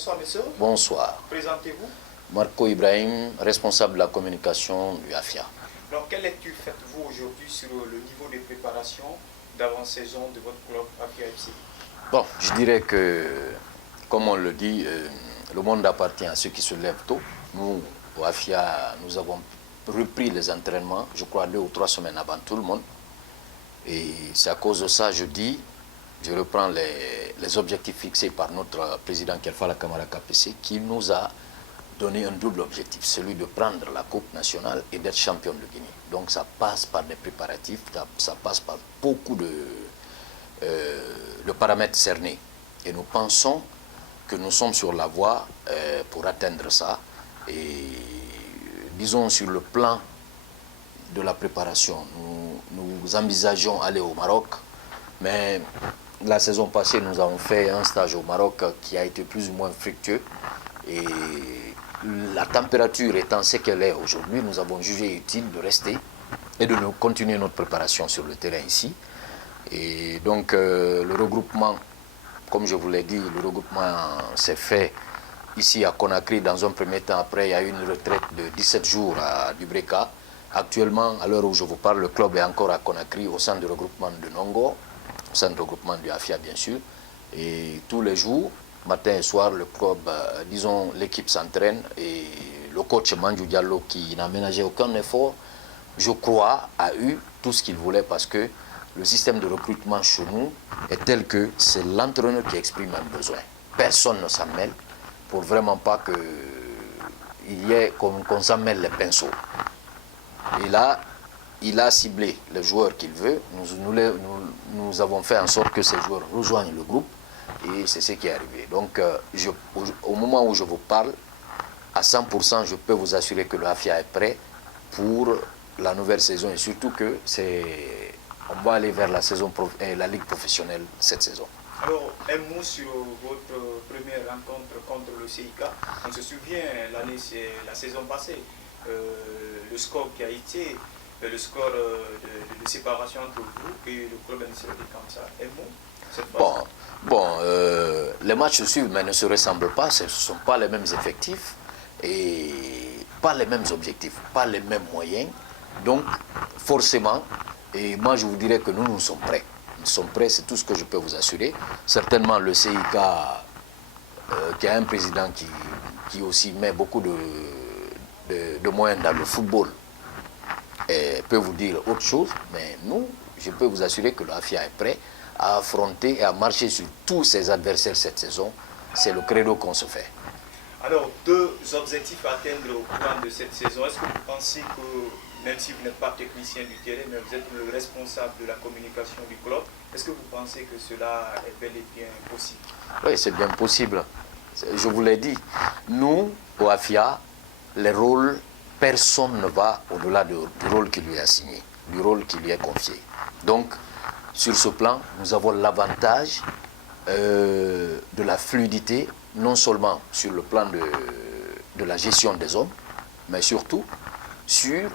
Bonsoir, monsieur. Bonsoir. Présentez-vous. Marco Ibrahim, responsable de la communication du AFIA. Alors, quelle lecture faites-vous aujourd'hui sur le niveau de préparation d'avant-saison de votre club AFIA FC? Bon, je dirais que, comme on le dit, le monde appartient à ceux qui se lèvent tôt. Nous, au AFIA, nous avons repris les entraînements, je crois 2 ou 3 semaines avant tout le monde. Et c'est à cause de ça, je reprends les objectifs fixés par notre président Kelfala Kamara KPC, qui nous a donné un double objectif, celui de prendre la Coupe nationale et d'être champion de Guinée. Donc ça passe par des préparatifs, ça passe par beaucoup de paramètres cernés. Et nous pensons que nous sommes sur la voie pour atteindre ça. Et disons sur le plan de la préparation, nous envisageons aller au Maroc, mais la saison passée, nous avons fait un stage au Maroc qui a été plus ou moins fructueux. Et la température étant ce qu'elle est aujourd'hui, nous avons jugé utile de rester et de continuer notre préparation sur le terrain ici. Et donc le regroupement, comme je vous l'ai dit, le regroupement s'est fait ici à Conakry dans un premier temps. Après, il y a eu une retraite de 17 jours à Dubreka. Actuellement, à l'heure où je vous parle, le club est encore à Conakry au centre de regroupement de Nongo, au centre de regroupement du AFIA bien sûr. Et tous les jours, matin et soir, le club, disons, l'équipe s'entraîne et le coach Mandjou Diallo, qui n'a ménagé aucun effort, je crois, a eu tout ce qu'il voulait parce que le système de recrutement chez nous est tel que c'est l'entraîneur qui exprime un besoin. Personne ne s'en mêle pour vraiment pas qu'on s'en mêle les pinceaux. Et là, il a ciblé les joueurs qu'il veut. Nous avons fait en sorte que ces joueurs rejoignent le groupe. Et c'est ce qui est arrivé. Donc, au moment où je vous parle, à 100%, je peux vous assurer que le AFIA est prêt pour la nouvelle saison. Et surtout que on va aller vers la Ligue professionnelle cette saison. Alors, un mot sur votre première rencontre contre le CIK. On se souvient, la saison passée, le score qui a été, le score de séparation entre vous et le club industriel de Kamsa. Un mot cette fois. Bon, les matchs se suivent mais ne se ressemblent pas, ce ne sont pas les mêmes effectifs et pas les mêmes objectifs, pas les mêmes moyens. Donc, forcément, et moi je vous dirais que nous sommes prêts. Nous sommes prêts, c'est tout ce que je peux vous assurer. Certainement le CIK, qui a un président qui aussi met beaucoup de moyens dans le football, peut vous dire autre chose, mais nous, je peux vous assurer que l'AFIA est prêt à affronter et à marcher sur tous ses adversaires cette saison. C'est le credo qu'on se fait. Alors, 2 objectifs à atteindre au cours de cette saison. Est-ce que vous pensez que, même si vous n'êtes pas technicien du terrain, mais vous êtes le responsable de la communication du club, est-ce que vous pensez que cela est bel et bien possible? Oui, c'est bien possible. Je vous l'ai dit, nous, au AFIA, les rôles, personne ne va au-delà du rôle qui lui est assigné, du rôle qui lui est confié. Donc, sur ce plan, nous avons l'avantage de la fluidité, non seulement sur le plan de la gestion des hommes, mais surtout sur,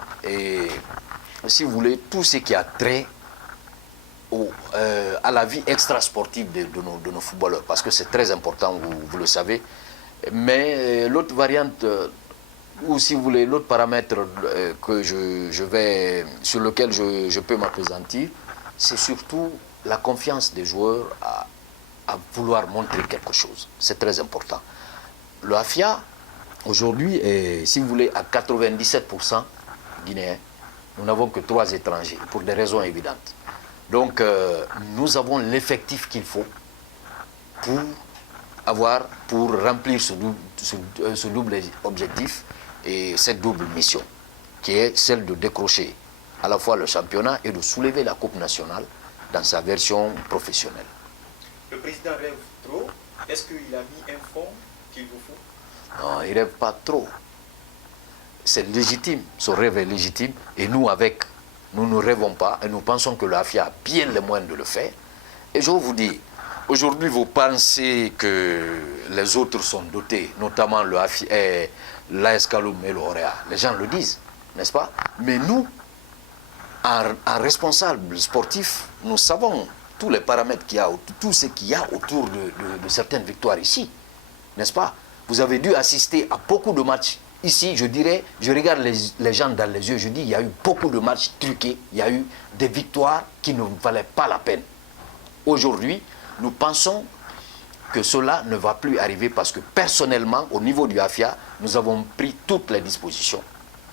si vous voulez, tout ce qui a trait à la vie extrasportive de nos footballeurs, parce que c'est très important, vous le savez. Mais l'autre variante, ou si vous voulez, l'autre paramètre sur lequel je peux m'appesantir, c'est surtout la confiance des joueurs à vouloir montrer quelque chose. C'est très important. Le AFIA, aujourd'hui, est, si vous voulez, à 97% guinéen. Nous n'avons que 3 étrangers, pour des raisons évidentes. Donc, nous avons l'effectif qu'il faut pour remplir ce double objectif et cette double mission, qui est celle de décrocher à la fois le championnat et de soulever la Coupe nationale dans sa version professionnelle. Le président rêve trop. Est-ce qu'il a mis un fonds qu'il vous faut? Non, il ne rêve pas trop. C'est légitime, son rêve est légitime. Et nous, nous ne rêvons pas et nous pensons que l'AFIA a bien les moyens de le faire. Et je vous dis, aujourd'hui, vous pensez que les autres sont dotés, notamment le AFIA, l'AS Kaloum et l'Oréa. Les gens le disent, n'est-ce pas? Mais nous, en responsable sportif, nous savons tous les paramètres qu'il y a, tout ce qu'il y a autour de certaines victoires ici. n'est-ce pas? Vous avez dû assister à beaucoup de matchs. Ici, je dirais, je regarde les gens dans les yeux, je dis, il y a eu beaucoup de matchs truqués, il y a eu des victoires qui ne valaient pas la peine. Aujourd'hui, nous pensons que cela ne va plus arriver parce que personnellement, au niveau du AFIA, nous avons pris toutes les dispositions.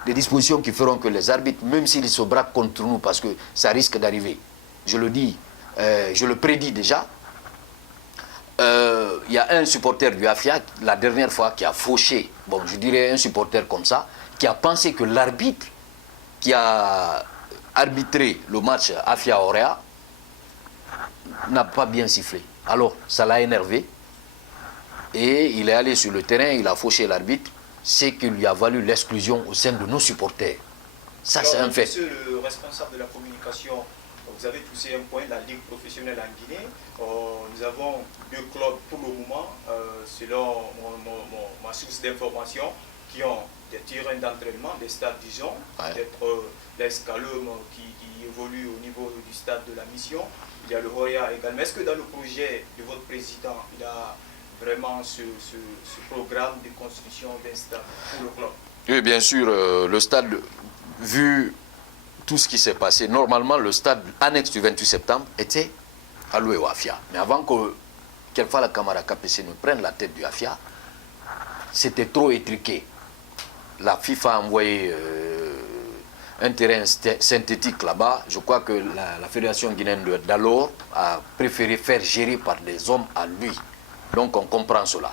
Des dispositions qui feront que les arbitres, même s'ils se braquent contre nous, parce que ça risque d'arriver, je le dis, je le prédis déjà, il y a un supporter du AFIA, la dernière fois, qui a fauché, bon, je dirais un supporter comme ça, qui a pensé que l'arbitre qui a arbitré le match AFIA-Orea n'a pas bien sifflé. Alors, ça l'a énervé et il est allé sur le terrain, il a fauché l'arbitre, ce qui lui a valu l'exclusion au sein de nos supporters. Ça, c'est un fait. Monsieur le responsable de la communication, vous avez touché un point, la Ligue professionnelle en Guinée. Nous avons 2 clubs pour le moment, selon ma source d'information, qui ont des terrains d'entraînement, des stades, disons, peut-être l'Escalum qui évolue au niveau du stade de la Mission. Il y a le Roya également. Est-ce que dans le projet de votre président, il y a vraiment ce programme de construction d'un stade pour le club? Oui, bien sûr, le stade, vu tout ce qui s'est passé, normalement, le stade annexe du 28 septembre était alloué au AFIA. Mais avant que Kelfala Kamara KPC ne prenne la tête du AFIA, c'était trop étriqué. La FIFA a envoyé un terrain synthétique là-bas. Je crois que la fédération guinéenne d'alors a préféré faire gérer par des hommes à lui. Donc on comprend cela.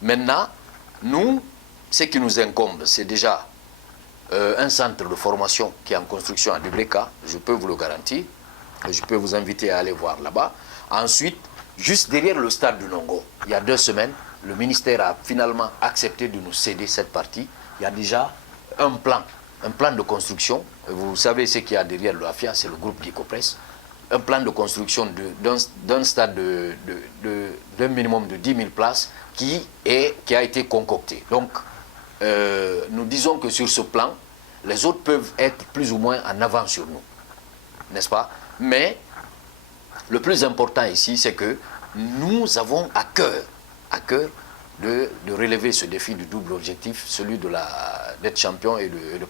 Maintenant, nous, ce qui nous incombe, c'est déjà un centre de formation qui est en construction à Dubreka, je peux vous le garantir. Je peux vous inviter à aller voir là-bas. Ensuite, juste derrière le stade de Nongo, il y a 2 semaines, le ministère a finalement accepté de nous céder cette partie. Il y a déjà un plan de construction. Vous savez ce qu'il y a derrière le AFIA, c'est le groupe Gicopress. Un plan de construction d'un stade d'un minimum de 10 000 places qui a été concocté. Donc, nous disons que sur ce plan, les autres peuvent être plus ou moins en avance sur nous, n'est-ce pas? Mais le plus important ici, c'est que nous avons à cœur de relever ce défi du double objectif, celui d'être champion et de